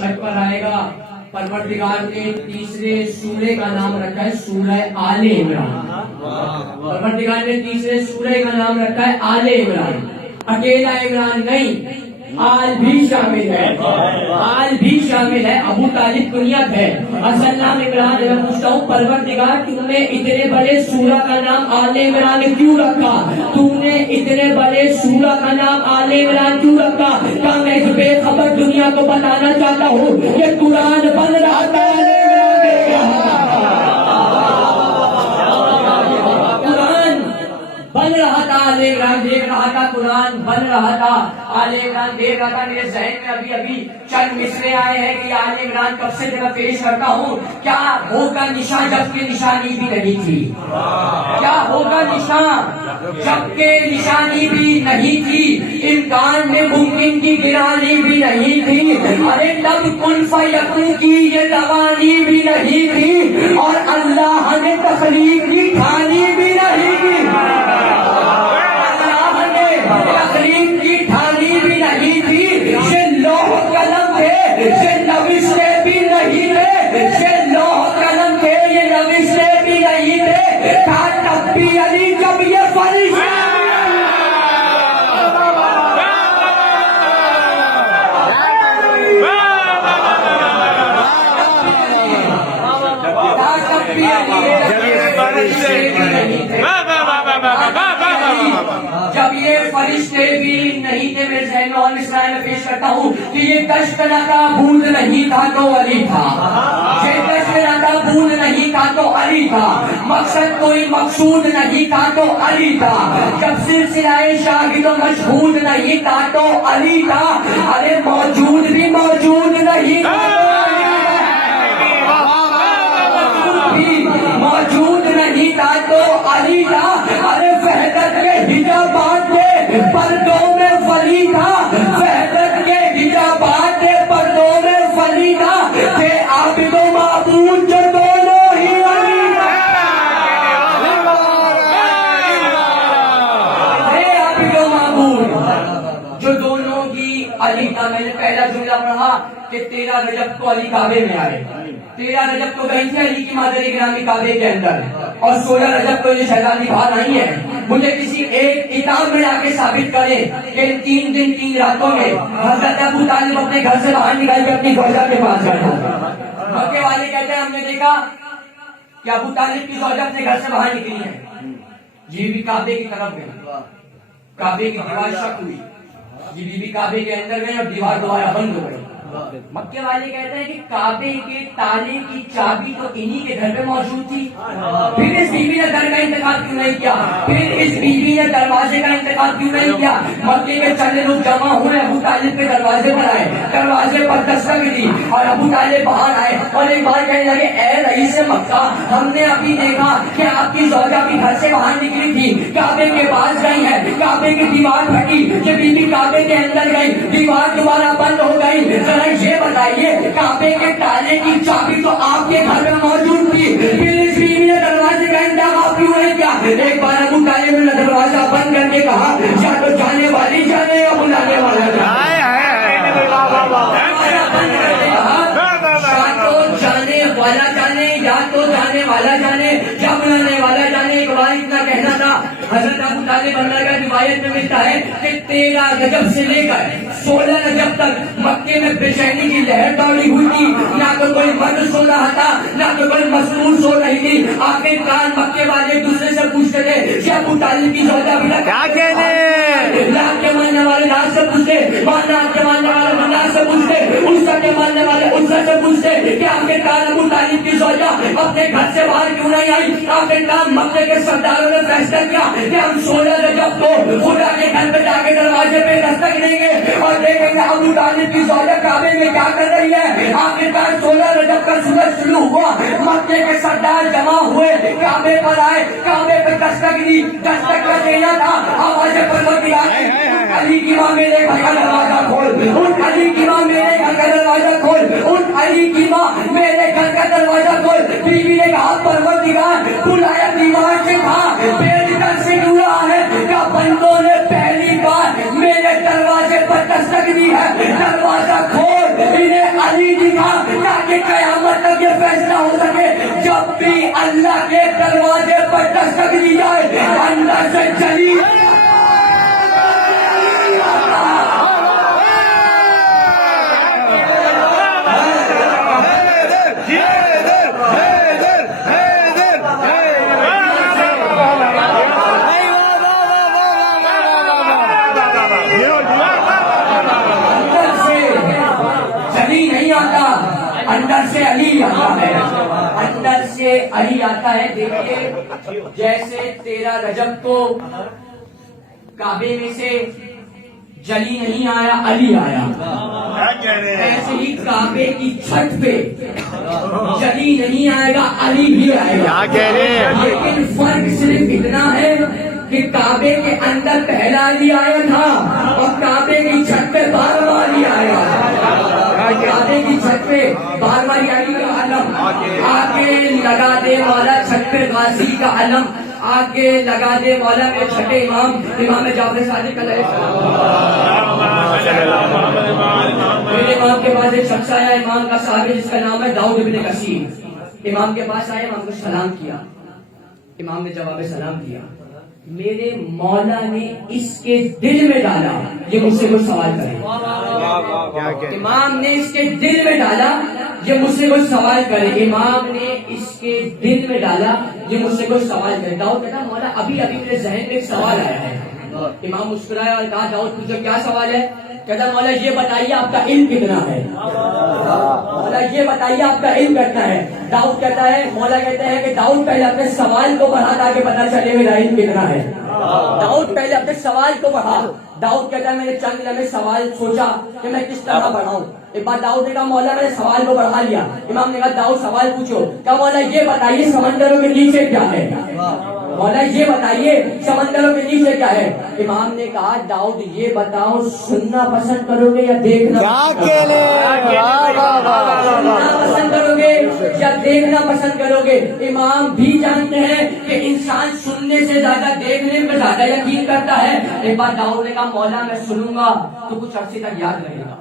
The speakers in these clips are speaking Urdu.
چھت پر آئے گا. پروردگار نے تیسرے سورے کا نام رکھا ہے سورہ آل عمران. پروردگار نے تیسرے سورے کا نام رکھا ہے آل عمران. اکیلا عمران نہیں، آل بھی شامل ہے. آل بھی شامل ہے. ابو طالب کنیت ہے، اصل نام عمران ہے. میں پوچھتا ہوں پروردگار تم نے اتنے بڑے سورہ کا نام آل عمران کیوں رکھا؟ تم نے اتنے بڑے سورہ کا نام آل عمران کیوں رکھا؟ کیا میں اس بے خبر دنیا کو بتانا چاہتا ہوں کہ قرآن بن رہا تھا، بن رہا تھا. آل عمران دیکھ رہا تھا، قرآن بن رہا تھا. آل عمران دیکھ رہا تھا. میرے ذہن میں ابھی چند مصرے آئے ہیں کہ آل عمران کب سے جب پیش کرتا ہوں. کیا ہوگا نشان جب کہ نشانی بھی نہیں تھی؟ کیا ہوگا نشان جب کہ نشانی بھی نہیں تھی؟ امکان میں ممکن کی گرانی بھی نہیں تھی. ارے تب کن فیکون کی یہ روانی بھی نہیں تھی، اور اللہ نے تخلیق کی ٹھانی بھی نہیں تھی. تخلیق کی ٹھانی بھی نہیں تھی. یہ لوح قلم تھے، یہ نوشتے بھی نہیں تھے. یہ لوح قلم تھے، یہ نوشتے بھی نہیں تھے. تھا تب بھی علی جب یہ فرشتے جب یہ فرشتے بھی نہیں تھے. میرے ذہن میں اور مصرائے میں پیش کرتا ہوں کہ یہ کشف کا بوند نہیں تھا تو علی تھا. یہ کشف کا بوند نہیں تھا تو علی تھا. مقصد کوئی مقصود نہیں تھا تو علی تھا. جب سلسلہ شاہد و مشہود نہیں تھا تو علی تھا. ارے موجود بھی موجود نہیں تھا، موجود نہیں تھا تو علی تھا. ارے وحدت کے حجابات کے پردوں میں ولی تھا. وحدت کے حجابات کے پردوں میں ولی تھا. تھے عابد و معبود جو دونوں ہی علی تھے. تھے عابد و معبود جو دونوں ہی علی تھا. میں نے پہلا جملہ پڑھا کہ 13 رجب کو علی کعبے میں آئے. 13 رجب کو گئی تھی علی کی مادر گرامی کعبے کے اندر، اور 16 رجب کو یہ شہزادی باہر آئی ہے. مجھے کسی ایک کتاب میں جا کے ثابت کرے کہ 3 دن 3 راتوں میں حضرت ابو طالب اپنے گھر سے باہر نکال کے اپنی زوجہ کے پاس گئے. مکے والے کہتے ہیں ہم نے دیکھا کہ ابو طالب کی زوجہ اپنے گھر سے باہر نکلی ہے. یہ بھی کعبے کی طرف گئی، کعبے کی دیوار شک ہوئی. یہ بھی کعبے کے اندر گئے اور دیوار دوبارہ بند ہو گئی. مکے والے کہتے ہیں کہ کعبے کے تالے کی چابی تو انہی کے گھر پہ موجود تھی. پھر اس بیوی نے گھر کا انتخاب کیوں نہیں کیا؟ پھر اس بیوی نے دروازے کا انتخاب کیوں نہیں کیا؟ مکے کے چند لوگ جمع ہوئے، ابو طالب کے دروازے پر آئے، دروازے پر دستک دی اور ابو طالب باہر آئے اور ایک بار کہنے لگے اے رئیس مکہ، ہم نے ابھی دیکھا کہ آپ کی زوجہ بھی گھر سے باہر نکلی تھی، کعبے کے پاس گئی ہے، کعبے کی دیوار پھٹی، یہ بیوی کعبے کے اندر گئی، دیوار دوبارہ بند ہو گئی. یہ بتائیے کعبے کے تالے کی چابی تو آپ کے گھر میں موجود تھی، پھر اس بیوی نے دروازے کا انتخاب کیوں نہیں کیا؟ ایک بار ابو طالب نے دروازہ بند کر کے کہا یا تو جانے والی جانے یا بلانے والا جانے. یا تو جانے والا جانے، یا تو جانے والا جانے یا بلانے والا جانے. ایک بار اتنا کہنا تھا. حضرت ابو طالب اللہ کا روایت میں ملتا ہے کہ 13 رجب سے لے کر 16 رجب تک مکے میں بے چینی کی لہر دوڑی ہوئی تھی. نہ تو کوئی مرد سو رہا تھا، نہ تو کوئی مصنون سو رہی تھی. آخرکار مکے والے ایک دوسرے سے پوچھتے تھے کہ ابو طالب کی زوجہ بھی کیا کہنے، لاکھ کے ماننے والے لاکھ سے پوچھتے، مانات کے ماننے والے منات سے پوچھتے، عزا کے ماننے والے عزا سے پوچھتے کہ آخرکار ابو طالب کی زوجہ اپنے گھر سے باہر کیوں نہیں آئی. آخرکار مکے کے سرداروں نے فیصلہ کیا کہ ہم 16 رجب کو خدا کے گھر پہ جا کے دروازے پہ دستک دیں گے اور دیکھیں گے ابو طالب کی زوجہ کعبے میں کیا کر رہی ہے. آخرکار 16 رجب کا سورج شروع ہوا، مکے کے سردار جمع ہوئے، کعبے پر آئے، کعبے پہ دستک دی. دستک کا دینا تھا آواز پروردگار کی، علی کی ماں میرے گھر کا دروازہ کھول، ان علی کی ماں میرے گھر کا دروازہ کھول، ان علی کی ماں میرے گھر کا دروازہ کھول. بیوی نے کہا پروردگار بلایا دیوار سے تھا، پیڑ سے جڑا ہے کیا بندوں نے پہلی بار میرے دروازے پر دستک دی ہے. دروازہ کھول. انہیں علی دکھا تاکہ قیامت تک یہ فیصلہ ہو سکے جب بھی اللہ کے دروازے پر دستک دی جائے اندر سے جلی اندر سے علی آتا ہے، اندر سے علی آتا ہے. دیکھیے جیسے 13 رجب کو کعبے میں سے جلی نہیں آیا علی آیا، ایسے ہی کعبے کی چھت پہ جلی نہیں آئے گا علی بھی آئے گا. لیکن فرق صرف اتنا ہے کہ کعبے کے اندر پہلا علی آیا تھا اور کعبے کی چھت پہ 12واں علی آیا. کعبے کی چھت پہ 12واں علی کا علم آگے لگا دے والا، چھت پہ غازی کا علم آگے لگا دے والا میرے چھٹے امام جعفر صادق علیہ السلام. میرے امام کے پاس ایک شخص آیا، امام کا صحابی جس کا نام ہے داؤد بن کثیر. امام کے پاس آیا، امام کو سلام کیا. امام نے جواب سلام دیا. میرے مولا نے اس کے دل میں ڈالا یہ مجھ سے کوئی سوال کرے. امام نے اس کے دل میں ڈالا یہ مجھ سے کوئی سوال کرے. امام نے اس کے دل میں ڈالا یہ مجھ سے کوئی سوال کرے. داؤد کہتا مولا ابھی میرے ذہن میں ایک سوال آیا ہے. امام مسکرایا اور کہا داؤد پوچھو کیا سوال ہے؟ کہتا مولا یہ بتائیے آپ کا علم کتنا ہے؟ مولا یہ بتائیے آپ کا علم کتنا ہے؟ داؤد کہتا ہے، مولا کہتے ہیں کہ داؤد پہلے اپنے سوال کو بڑھا تاکہ پتا چلے میرا علم کتنا ہے. داؤد پہلے اپنے سوال کو بڑھا. داؤد کہتا ہے میں نے چند لمحے سوال سوچا کہ میں کس طرح بڑھاؤں. ایک بار داؤد نے کہا مولا میں نے سوال کو بڑھا لیا. امام نے کہا داؤد سوال پوچھو. کہا مولا یہ بتائیے سمندروں کے نیچے کیا ہے؟ مولا یہ بتائیے سمندروں کے نیچے کیا ہے؟ امام نے کہا داؤد یہ بتاؤ سننا پسند کرو گے یا دیکھنا؟ سننا پسند کرو گے یا دیکھنا پسند کرو گے؟ امام بھی جانتے ہیں کہ انسان سننے سے زیادہ دیکھنے میں زیادہ یقین کرتا ہے. ایک بار داؤد نے کہا مولا میں سنوں گا تو کچھ عرصے تک یاد رہے گا.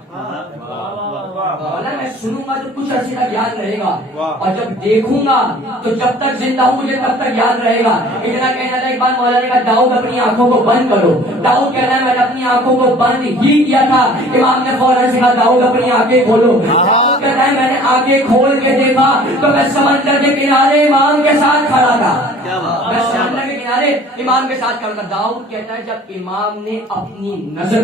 مولا میں سنوں گا تو کچھ عرصے تک یاد رہے گا اور جب دیکھوں گا تو جب تک زندہ ہوں مجھے تب تک یاد رہے گا. اتنا کہنا تھا. ایک بار مولا نے کہا داؤد اپنی آنکھوں کو بند کرو. داؤد کہنا ہے میں نے اپنی آنکھوں کو بند ہی کیا تھا. امام نے فوراً سے کہا داؤد اپنی آنکھیں کھولو. داؤد کہتا ہے میں نے آنکھیں کھول کے دیکھا تو میں سمندر کے کنارے امام کے ساتھ کھڑا تھا. میں سمندر کے کنارے امام کے ساتھ کھڑا تھا. داؤد کہتا ہے جب امام نے اپنی نظر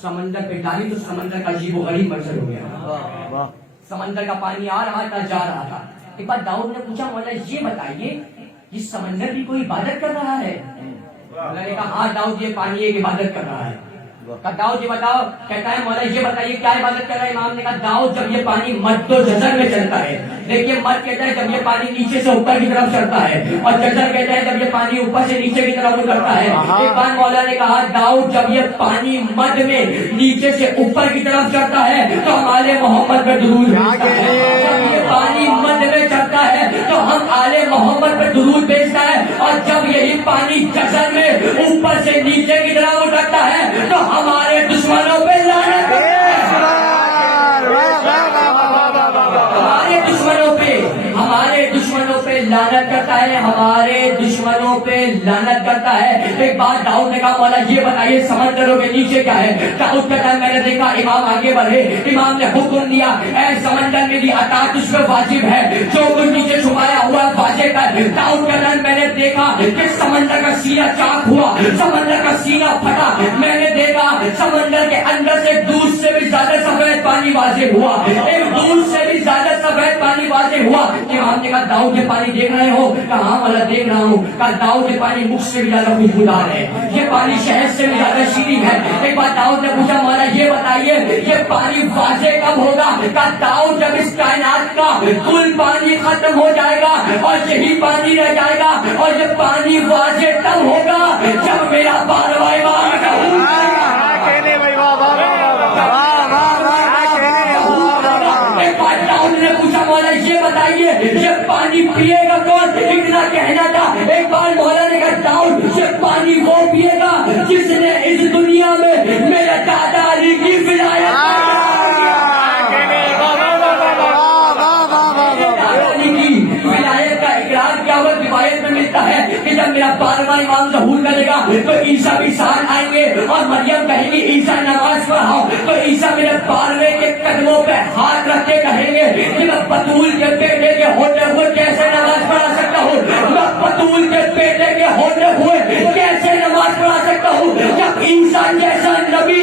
سمندر پہ ڈالی تو سمندر کا عجیب و غریب منظر ہو گیا. سمندر کا پانی آ رہا تھا جا رہا تھا. ایک بار داؤد نے پوچھا مولا یہ بتائیے یہ سمندر بھی کوئی عبادت کر رہا ہے؟ مولا نے کہا ہاں داؤد یہ پانی ایک عبادت کر رہا ہے. کہا داؤد یہ بتاؤ. کہتا ہے مولا یہ بتائیے کیا عبادت کر رہا ہے؟ امام نے کہا داؤد جب یہ پانی مد و جزر میں چلتا ہے. دیکھیے مد کہتا ہے جب یہ پانی نیچے سے اوپر کی طرف چڑھتا ہے اور جزر کہتا ہے جب یہ پانی اوپر سے نیچے کی طرف اترتا ہے. ایک بار مولا نے کہا داؤد جب یہ پانی مد میں نیچے سے اوپر کی طرف چڑھتا ہے تو ہم آل محمد پہ درود بھیجتا ہے. جب یہ پانی مد میں چڑھتا ہے تو ہم آل محمد پہ درود بھیجتا ہے اور جب یہی پانی جزر میں اوپر سے نیچے کی طرف اترتا ہے تو ہمارے دشمنوں پہ لعنت ہمارے دشمنوں پہ لعنت کرتا ہے. ہمارے دشمنوں پہ لعنت کرتا ہے. ایک بات داؤد نے کہا مولا یہ بتائیے سمندروں کے نیچے کیا ہے؟ داؤد کہتا ہے میں نے دیکھا امام آگے بڑھے. امام نے حکم دیا اے سمندر میں بھی اطاعت اس پہ واجب ہے، جو کچھ نیچے چھپایا ہوا واضح کر. داؤد کہتا ہے میں نے دیکھا کہ سمندر کا سینہ چاک ہوا، سمندر کا سینہ پھٹا. میں نے دیکھا سمندر کے اندر سے دودھ سے بھی زیادہ سفید پانی واضح ہوا، ایک دودھ سے بھی زیادہ سفید پانی واضح ہوا. امام نے کہا داؤد یہ پانی دیکھ رہے ہو؟ کہا ہاں مولا دیکھ رہا ہوں. کہا داؤد یہ پانی مکھ سے بھی زیادہ خوشبودار ہے، یہ پانی شہد سے بھی زیادہ شیریں ہے. ایک بار داؤد نے پوچھا مولا یہ بتائیے یہ پانی واضح کب ہوگا؟ کہا داؤد جب اس کائنات کا کل پانی ختم ہو جائے گا اور یہی پانی رہ جائے گا اور یہ پانی واضح تب ہوگا جب میرا 12واں امام کا نے پوچھا مولا یہ بتائیے یہ پانی پیے گا کون؟ اتنا کہنا تھا. ایک بار مولا نے کہا داؤد یہ پانی وہ پیے گا جس نے اس دنیا میں میرے دادا علی کی ولایت کرے گا تو عیسیٰ بھی ساتھ آئیں گے اور مریم کہیں گی عیسیٰ نماز پڑھاؤ تو عیسیٰ میرے بارنے کے قدموں پہ ہاتھ رکھ کے کہیں گے کہ میں بطول کے بیٹے کے ہوتے ہوئے کیسے نماز پڑھا سکتا ہوں، میں بطول کے بیٹے کے ہوتے ہوئے کیسے نماز پڑھا سکتا ہوں، جب عیسیٰ جیسا نبی